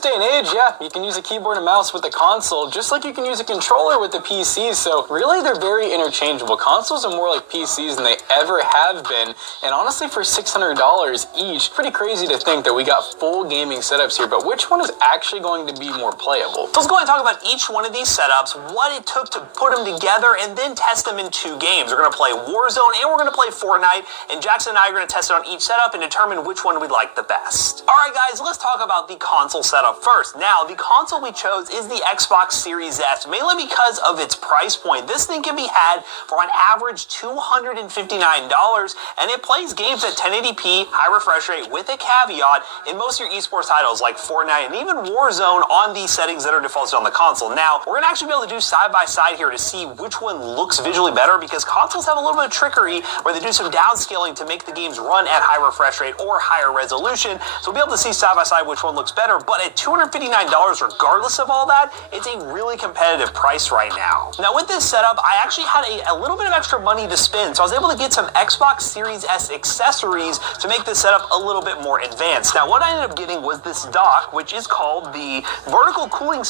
this day and age, yeah, you can use a keyboard and mouse with the console, just like you can use a controller with the PC, so really they're very interchangeable. Consoles are more like PCs than they ever have been, and honestly for $600 each, pretty crazy to think that we got full gaming setups here, but which one is actually going to be more playable? So let's go ahead and talk about each one of these setups, what it took to put them together, and then test them in 2 games. We're going to play Warzone and we're going to play Fortnite, and Jackson and I are going to test it on each setup and determine which one we like the best. Alright guys, let's talk about the console setup first. Now, the console we chose is the Xbox Series S, mainly because of its price point. This thing can be had for an average $259, and it plays games at 1080p, high refresh rate with a caveat in most of your esports titles like Fortnite and even Warzone on the settings that are defaulted on the console. Now, we're going to actually be able to do side-by-side here to see which one looks visually better, because consoles have a little bit of trickery where they do some downscaling to make the games run at high refresh rate or higher resolution, so we'll be able to see side-by-side which one looks better. But at $259, regardless of all that, it's a really competitive price right now. Now, with this setup, I actually had a little bit of extra money to spend, so I was able to get some Xbox Series S accessories to make this setup a little bit more advanced. Now, what I ended up getting was this dock, which is called the vertical cooling